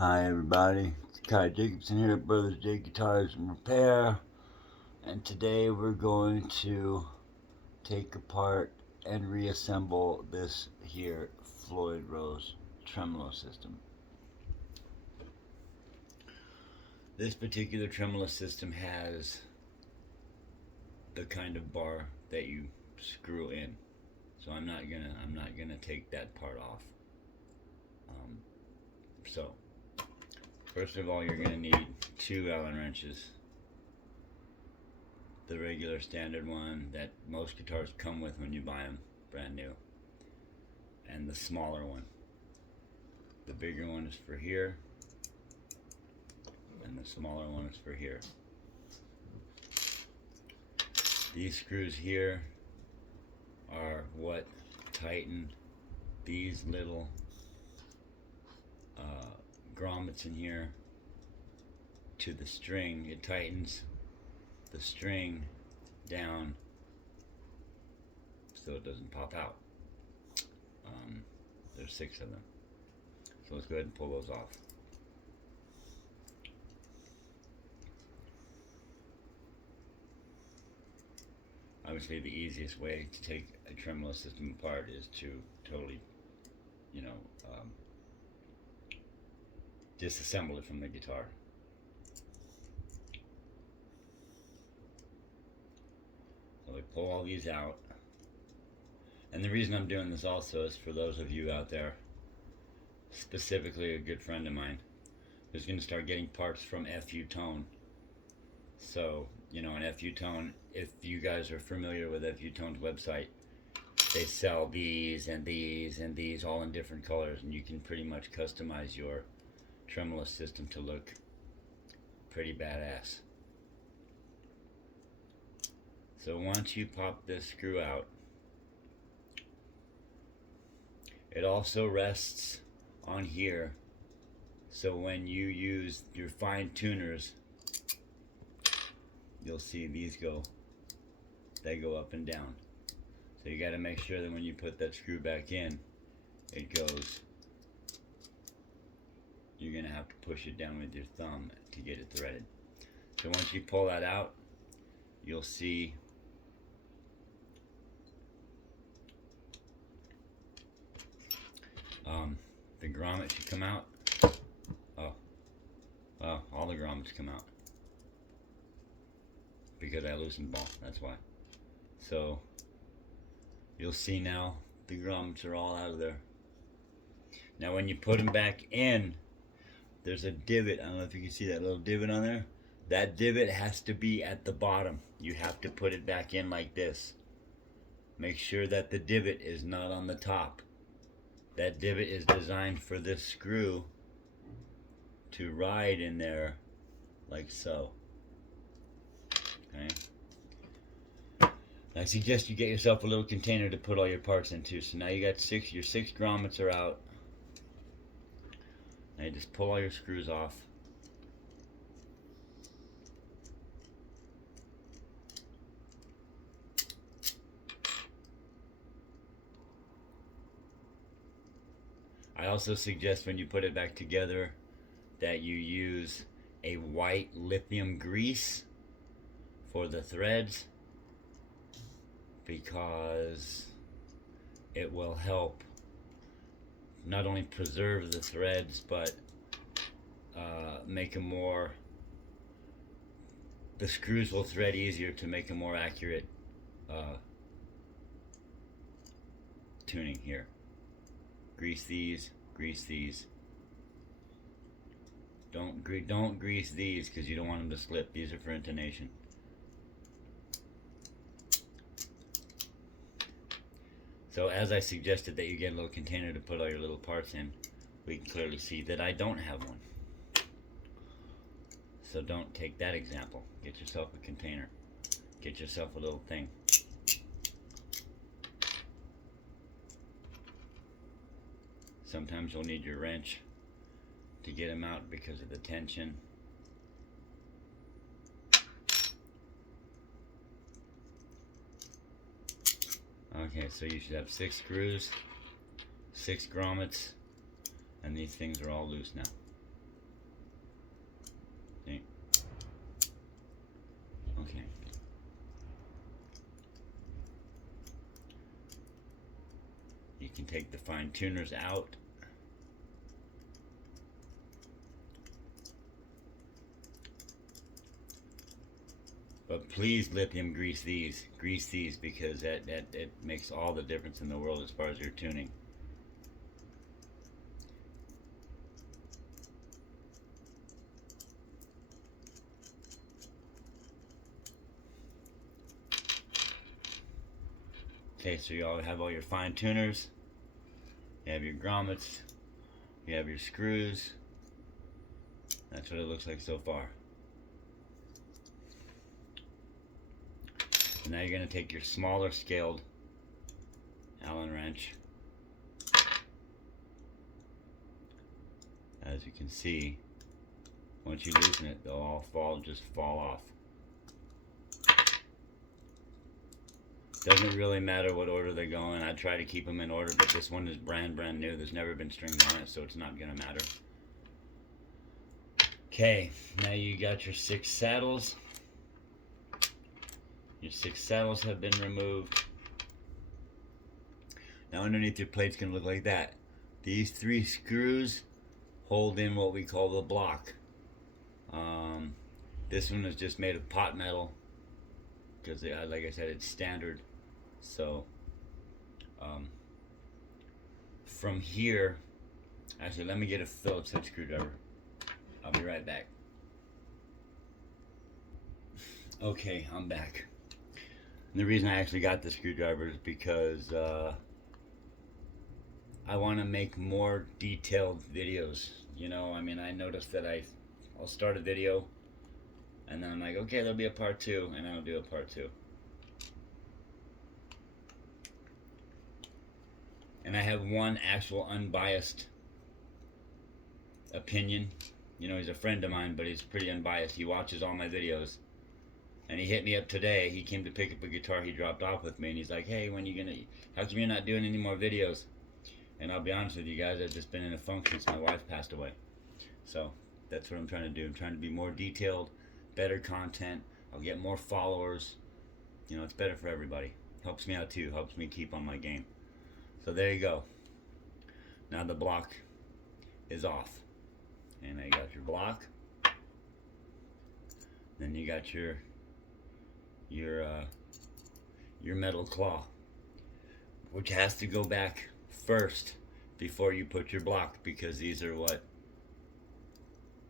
Hi everybody, it's Kai Jacobson here at Brothers J Guitars and Repair, and today we're going to take apart and reassemble this here Floyd Rose tremolo system. This particular tremolo system has the kind of bar that you screw in, so I'm not gonna take that part off. So first of all, you're going to need 2 Allen wrenches. The regular standard one that most guitars come with when you buy them brand new. And the smaller one. The bigger one is for here. And the smaller one is for here. These screws here are what tighten these little grommets in here to the string. It tightens the string down so it doesn't pop out. There's 6 of them. So let's go ahead and pull those off. Obviously the easiest way to take a tremolo system apart is to totally, disassemble it from the guitar. So we pull all these out. And the reason I'm doing this also is for those of you out there, specifically a good friend of mine, who's going to start getting parts from FU Tone. So, an FU Tone, if you guys are familiar with FU Tone's website, they sell these and these and these all in different colors, and you can pretty much customize your tremolo system to look pretty badass. So once you pop this screw out, it also rests on here, so when you use your fine tuners, you'll see these they go up and down. So you got to make sure that when you put that screw back in, it goes. You're going to have to push it down with your thumb to get it threaded. So once you pull that out, you'll see the grommet should come out. Oh, all the grommets come out because I loosened ball, that's why. So you'll see now the grommets are all out of there. Now when you put them back in, there's a divot. I don't know if you can see that little divot on there. That divot has to be at the bottom. You have to put it back in like this. Make sure that the divot is not on the top. That divot is designed for this screw to ride in there like so. Okay. I suggest you get yourself a little container to put all your parts into. So now you got your 6 grommets are out. Now you just pull all your screws off. I also suggest when you put it back together that you use a white lithium grease for the threads, because it will help not only preserve the threads, but make them more, the screws will thread easier to make a more accurate tuning here. Grease these, grease these. Don't grease these because you don't want them to slip. These are for intonation. So as I suggested that you get a little container to put all your little parts in, we can clearly see that I don't have one. So don't take that example. Get yourself a container. Get yourself a little thing. Sometimes you'll need your wrench to get them out because of the tension. Okay, so you should have 6 screws, 6 grommets, and these things are all loose now. Okay. You can take the fine tuners out. But please lithium grease these. Grease these because that it makes all the difference in the world as far as your tuning. Okay, so you all have all your fine tuners. You have your grommets. You have your screws. That's what it looks like so far. So now you're going to take your smaller scaled Allen wrench. As you can see, once you loosen it, they'll all just fall off. Doesn't really matter what order they're going. I try to keep them in order, but this one is brand new. There's never been strings on it, so it's not going to matter. Okay, now you got your 6 saddles. Your 6 saddles have been removed. Now underneath your plate's going to look like that. These 3 screws hold in what we call the block. This one is just made of pot metal because, like I said, it's standard. So from here, actually, let me get a Phillips head screwdriver. I'll be right back. Okay, I'm back. And the reason I actually got the screwdriver is because I want to make more detailed videos. You know, I mean, I noticed that I'll start a video and then I'm like, okay, there'll be a part 2, and I'll do a part 2. And I have one actual unbiased opinion. You know, he's a friend of mine, but he's pretty unbiased. He watches all my videos. And he hit me up today. He came to pick up a guitar he dropped off with me, and he's like, hey, how come you're not doing any more videos? And I'll be honest with you guys, I've just been in a funk since my wife passed away. So that's what I'm trying to do. I'm trying to be more detailed, better content. I'll get more followers. You know, it's better for everybody. Helps me out too. Helps me keep on my game. So there you go. Now the block is off. And now you got your block. Then you got your metal claw, which has to go back first before you put your block, because these are what,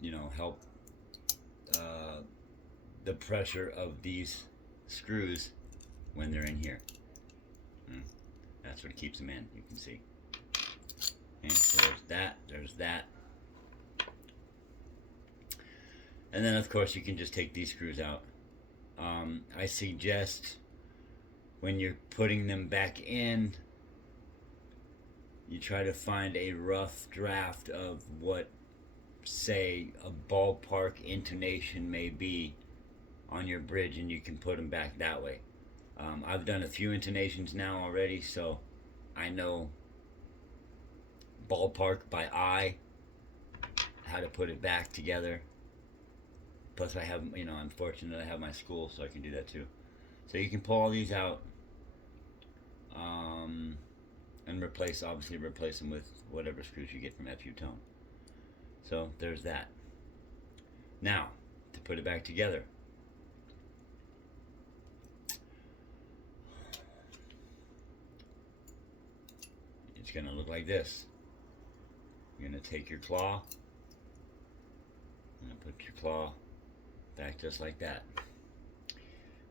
you know, help the pressure of these screws when they're in here. That's what keeps them in, you can see. Okay, so there's that. And then of course you can just take these screws out. I suggest when you're putting them back in, you try to find a rough draft of what, say, a ballpark intonation may be on your bridge, and you can put them back that way. I've done a few intonations now already, so I know ballpark by eye how to put it back together. Plus I have, you know, I'm fortunate I have my school, so I can do that too. So you can pull all these out and obviously replace them with whatever screws you get from FU Tone. So there's that. Now, to put it back together. It's going to look like this. You're going to take your claw. You're going to put your claw back just like that.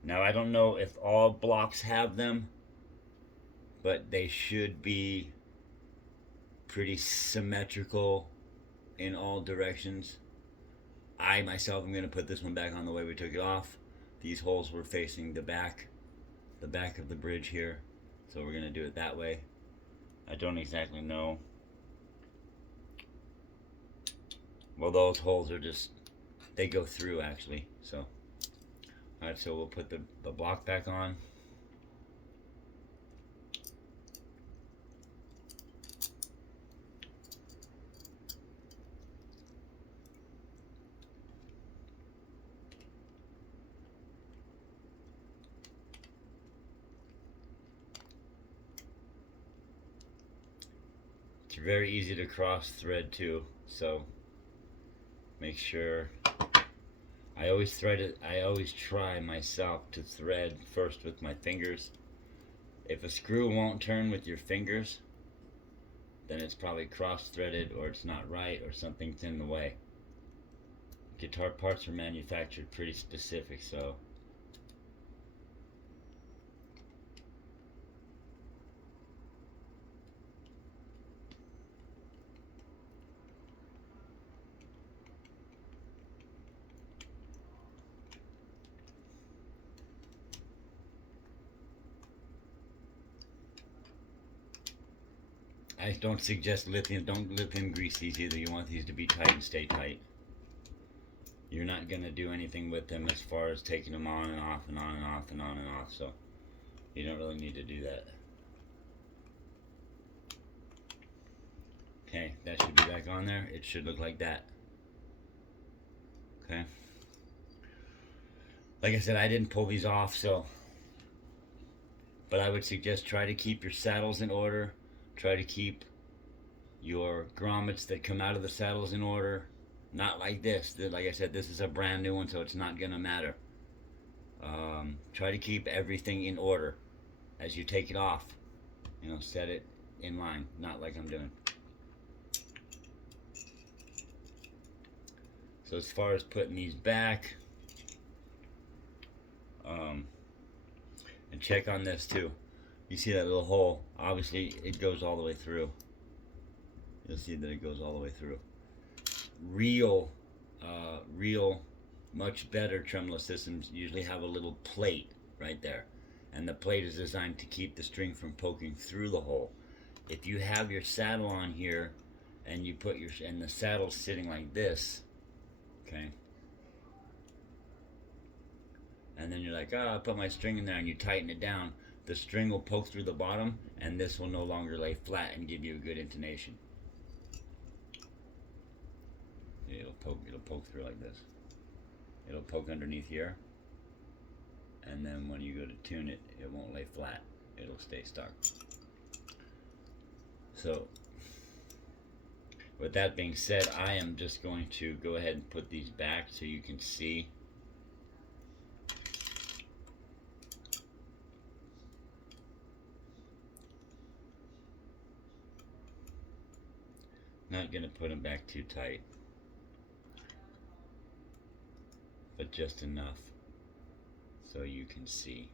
Now I don't know if all blocks have them, but they should be pretty symmetrical in all directions. I myself am going to put this one back on the way we took it off. These holes were facing the back of the bridge here, so we're going to do it that way. I don't exactly know. Well, those holes are just, they go through actually. So alright, so we'll put the block back on. very easy to cross thread too, so make sure. I always try myself to thread first with my fingers. If a screw won't turn with your fingers, then it's probably cross-threaded, or it's not right, or something's in the way. Guitar parts are manufactured pretty specific, so I don't suggest lithium. Don't lithium grease these either. You want these to be tight and stay tight. You're not gonna do anything with them as far as taking them on and off and on and off and on and off. So you don't really need to do that. Okay, that should be back on there. It should look like that. Okay. Like I said, I didn't pull these off, so. But I would suggest try to keep your saddles in order. Try to keep your grommets that come out of the saddles in order. Not like this. Like I said, this is a brand new one, so it's not going to matter. Try to keep everything in order as you take it off. You know, set it in line, not like I'm doing. So as far as putting these back, and check on this too. You see that little hole? Obviously, it goes all the way through. You'll see that it goes all the way through. Real, much better tremolo systems usually have a little plate right there, and the plate is designed to keep the string from poking through the hole. If you have your saddle on here, and you put and the saddle's sitting like this, okay, and then you're like, oh, I'll put my string in there, and you tighten it down, the string will poke through the bottom, and this will no longer lay flat and give you a good intonation. It'll poke through like this. It'll poke underneath here, and then when you go to tune it, it won't lay flat. It'll stay stuck. So, with that being said, I am just going to go ahead and put these back so you can see. Not going to put them back too tight, but just enough so you can see.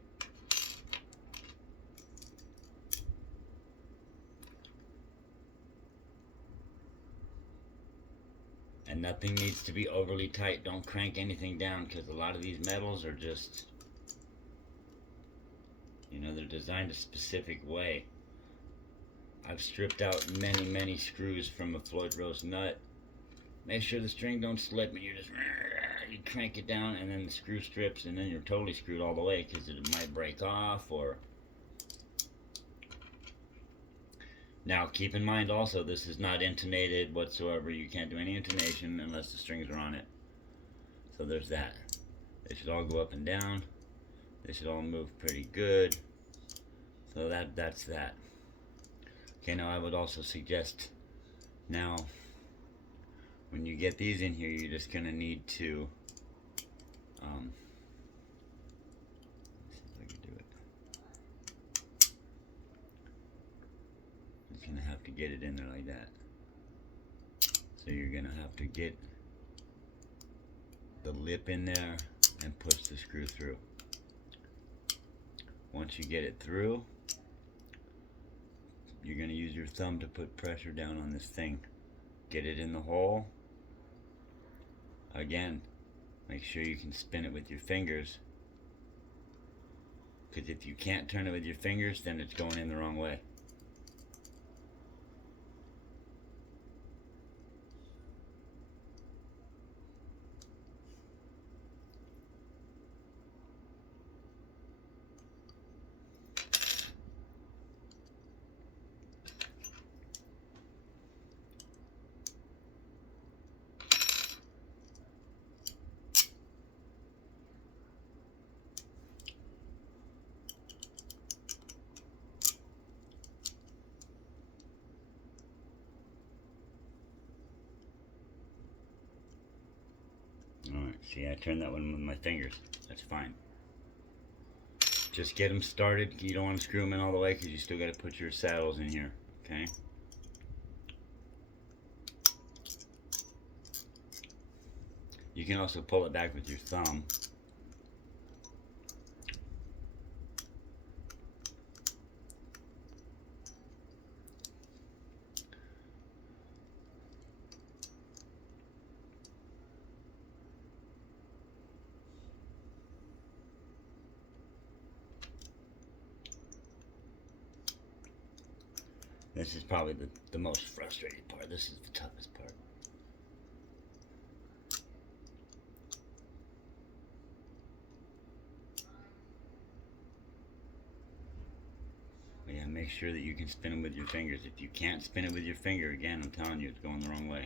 And nothing needs to be overly tight. Don't crank anything down, because a lot of these metals are just, you know, they're designed a specific way. I've stripped out many screws from a Floyd roast nut. Make sure the string don't slip, and you crank it down, and then the screw strips, and then you're totally screwed all the way, because it might break off. Or now keep in mind also, this is not intonated whatsoever. You can't do any intonation unless the strings are on it. So there's that. They should all go up and down. They should all move pretty good. So that's that. Okay, now I would also suggest, now when you get these in here, you're just gonna need to let's see if I can do it. Just gonna have to get it in there like that. So you're gonna have to get the lip in there and push the screw through. Once you get it through, you're going to use your thumb to put pressure down on this thing. Get it in the hole. Again, make sure you can spin it with your fingers, because if you can't turn it with your fingers, then it's going in the wrong way. See, I turned that one with my fingers. That's fine. Just get them started. You don't want to screw them in all the way because you still got to put your saddles in here. Okay. You can also pull it back with your thumb. This is probably the most frustrating part. This is the toughest part. But yeah, make sure that you can spin them with your fingers. If you can't spin it with your finger, again, I'm telling you, it's going the wrong way.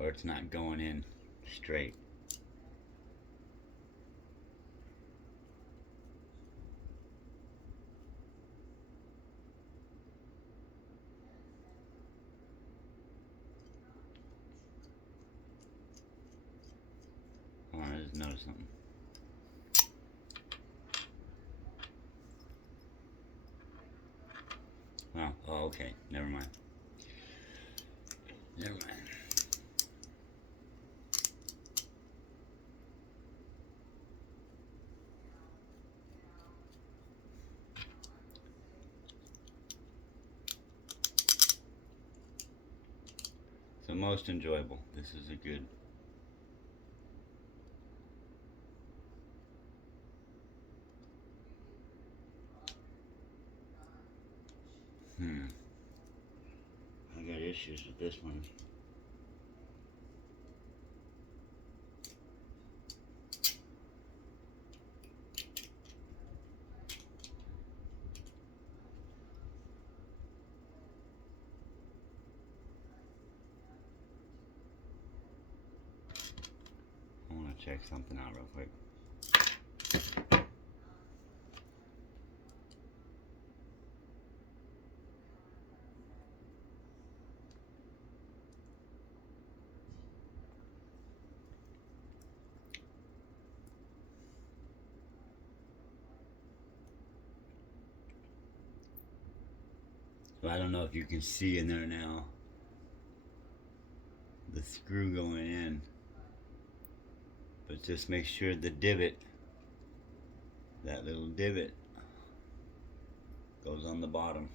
Or it's not going in straight. Hold on, I just noticed something. Oh, okay. Never mind. Never mind. So most enjoyable. This is a good. I got issues with this one. I want to check something out real quick. So I don't know if you can see in there now the screw going in, but just make sure the divot, that little divot, goes on the bottom.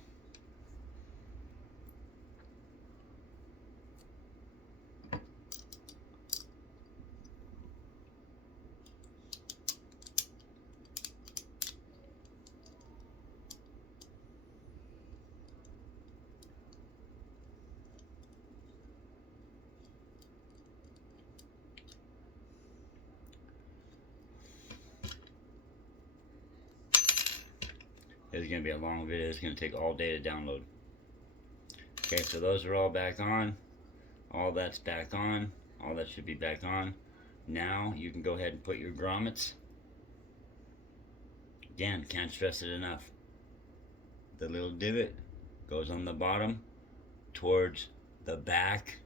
It's going to be a long video. It's going to take all day to download. Okay, so those are all back on. All that's back on. All that should be back on. Now you can go ahead and put your grommets. Again, can't stress it enough. The little divot goes on the bottom towards the back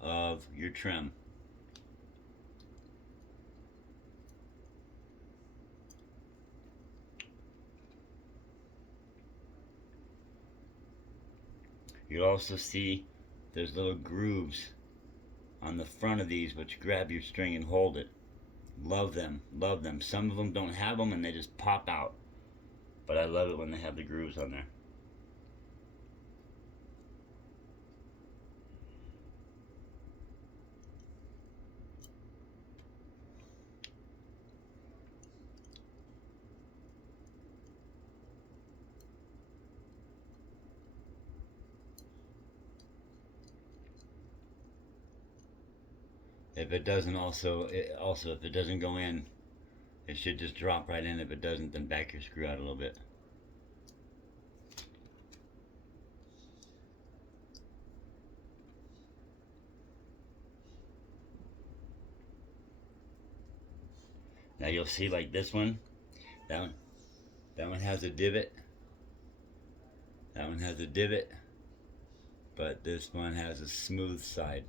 of your trim. You'll also see there's little grooves on the front of these which grab your string and hold it. Love them, love them. Some of them don't have them and they just pop out. But I love it when they have the grooves on there. If it doesn't if it doesn't go in, it should just drop right in. If it doesn't, then back your screw out a little bit. Now you'll see like this one, that one has a divot. That one has a divot, but this one has a smooth side.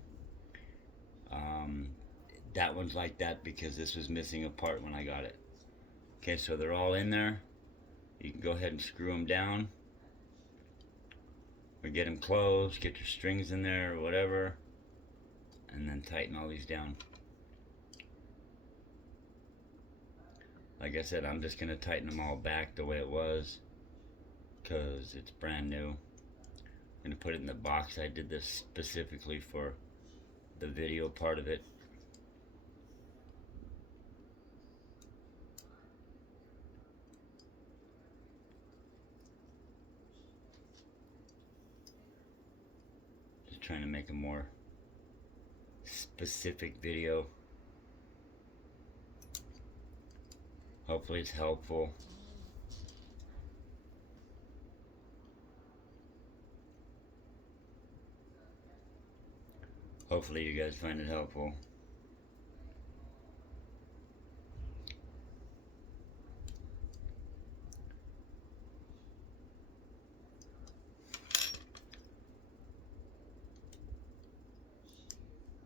Um, that one's like that because this was missing a part when I got it. Okay, so they're all in there. You can go ahead and screw them down or get them closed, get your strings in there or whatever, and then tighten all these down. Like I said, I'm just going to tighten them all back the way it was because it's brand new. I'm going to put it in the box. I did this specifically for the video part of it. Just trying to make a more specific video. Hopefully it's helpful. Hopefully you guys find it helpful.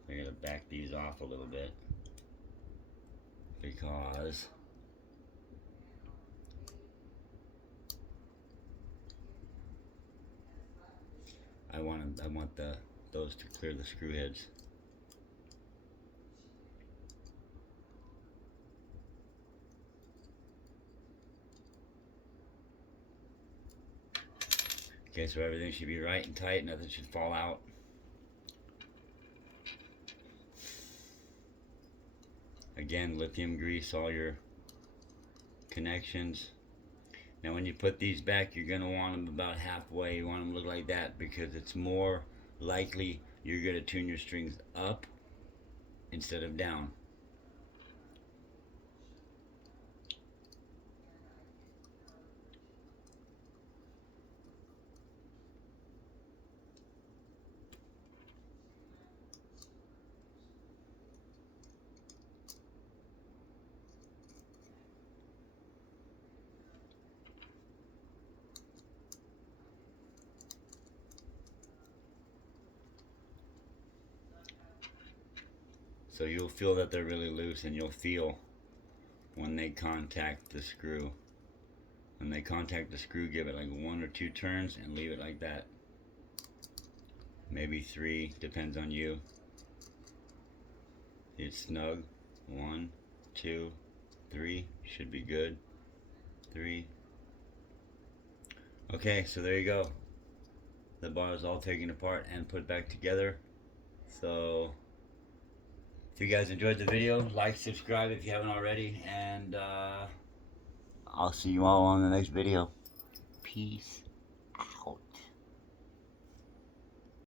I gotta back these off a little bit because I want those to clear the screw heads. Okay, so everything should be right and tight, nothing should fall out. Again, lithium grease all your connections. Now when you put these back, you're going to want them about halfway. You want them to look like that because it's more likely you're going to tune your strings up instead of down. So you'll feel that they're really loose, and you'll feel when they contact the screw. When they contact the screw, give it like 1 or 2 turns and leave it like that. Maybe 3, depends on you. It's snug. 1, 2, 3, should be good. 3. Okay, so there you go. The bar is all taken apart and put back together. So if you guys enjoyed the video, like, subscribe if you haven't already, and I'll see you all on the next video. Peace.